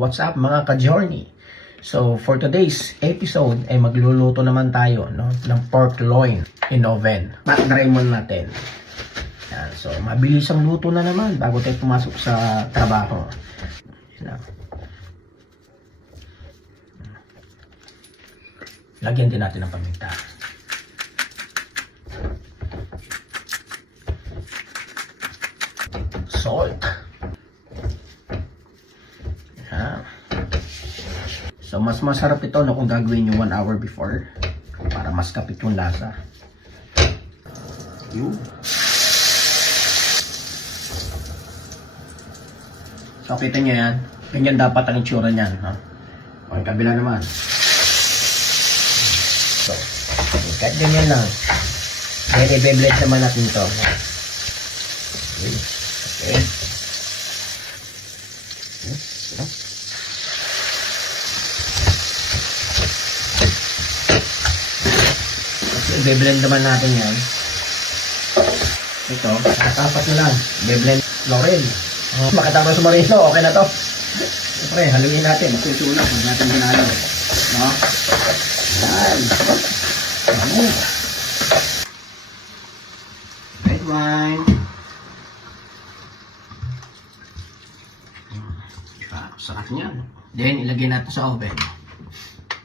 what's up mga ka-journey? So, for today's episode ay magluluto naman tayo ng pork loin in oven. Pat-dry muna natin. Yan. So, mabilis ang luto na naman bago tayo pumasok sa trabaho. Yan. Lagyan din natin ng paminta. Salt. Yan. So, mas masarap ito kung gagawin nyo 1 hour before para mas kapit yung lasa. Yun. So, kita nyo yan. Ganyan dapat ang itsura niyan. Ha? O, yung kabila naman. So, kahit ganyan lang. Then, i-blend naman natin ito. Okay. I-blend naman natin yan. Ito, nakatapat na lang. I-blend Laurel. Makatapos sa marino, okay na to. Siyempre, haluin natin. Masusulat. Huwag natin ginalo. No? Yan. Red wine. Sarap niyan. Then, ilagay natin sa oven.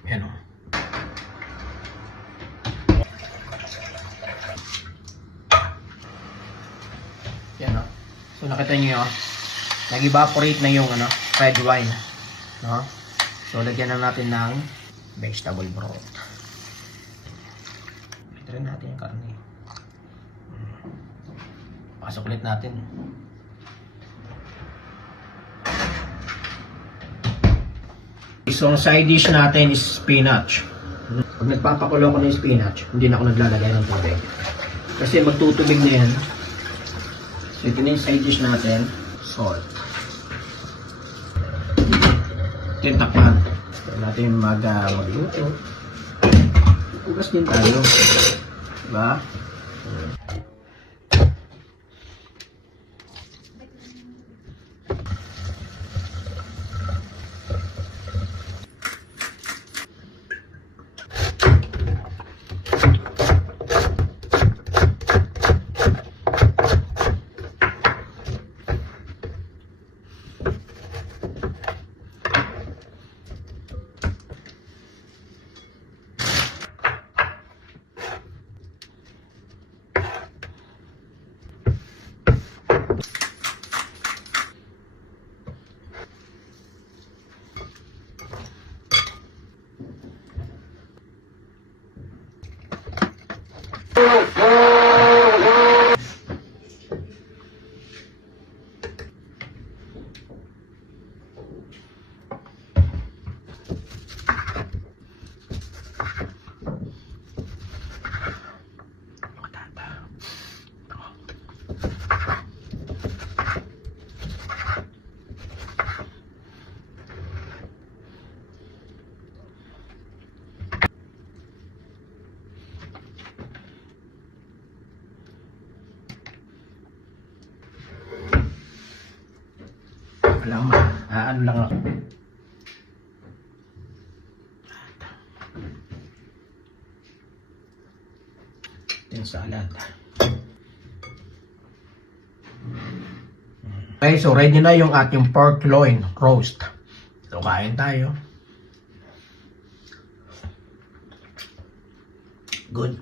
Yan o. Yan o. So, nakita nyo yun. Nag-evaporate na yung red wine. No? So, lagyan na natin ng vegetable broth. Ito rin natin yung karne. Pasok ulit natin. So, ang side dish natin is spinach. Pag nagpapakulo ko ng spinach, hindi na ako naglalagay ng tubig. Kasi magtutubig na yan. So, ito na yung side dish natin. Salt. Ito yung takpan. Ito natin magluto. Ugas din tayo. Diba? Alam mo, ano lang ako. Yung salad. Okay, so ready na yung ating pork loin roast. So, kain tayo. Good.